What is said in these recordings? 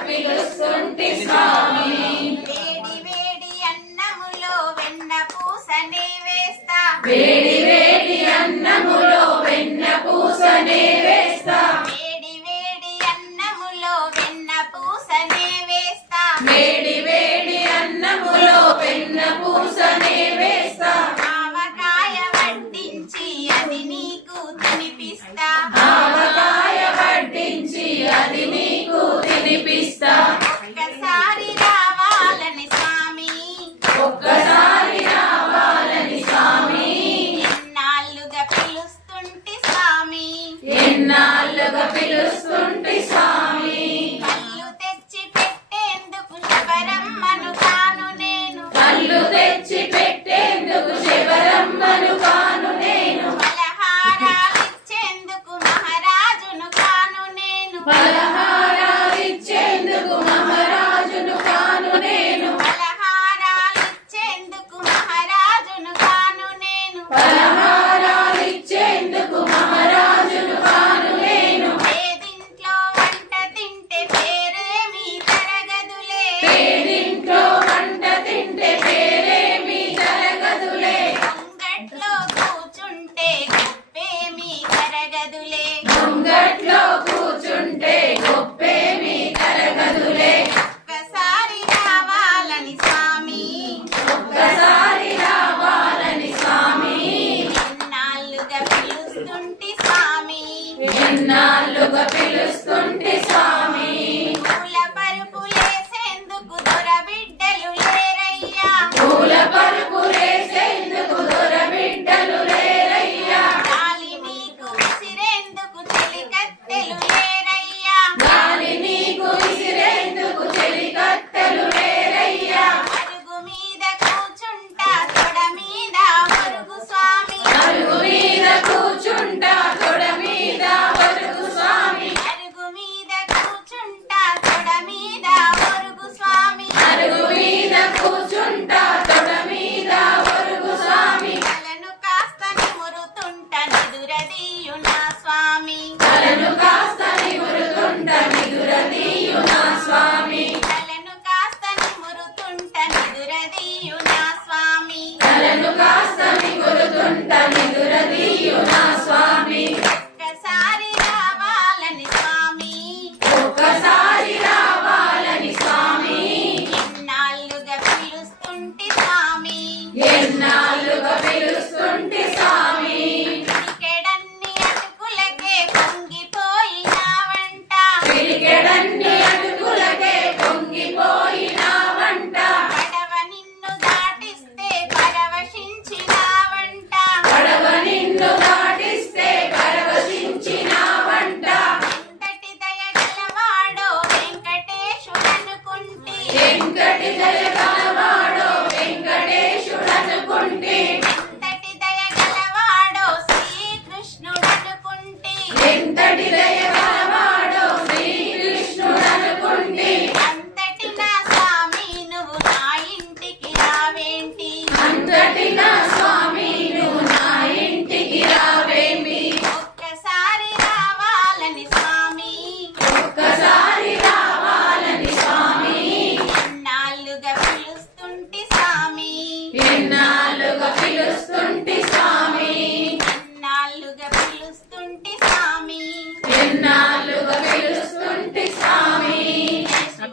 పిలుస్తుంటి వేడి వేడి అన్నములో వెన్న పూసనే వేస్తా వేడి వేడి అన్నములో వెన్న పూసనే వేస్తా వేడి వేడి అన్నములో వెన్న పూసనే వేస్తా ఆవకాయ వడ్డించి అది నీకు తినిపిస్తా ఆవకాయ వడ్డించి అది ఎన్నాళ్ళుగా పిలుస్తుంటే స్వామి? కళ్ళు తెచ్చి పెట్టేందుకు శబరమ్మను కాను నేను. తెచ్చి పెట్టేందుకు శబరమ్మను కాను నేను. పలహారాలిచ్చేందుకు మహారాజును కాను నేను. పలహార ఇన్నాళ్ళుగా పిలుస్తుంటే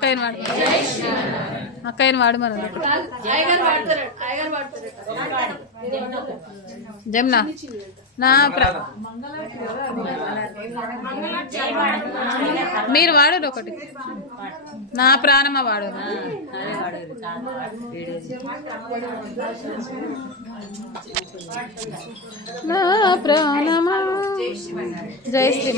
అక్కయ్యని వాడు. అక్కయ్యని వాడు మనం జమునా నా మీరు వాడరు ఒకటి. నా ప్రాణమ వాడు. నా ప్రాణమా? జయ శ్రీ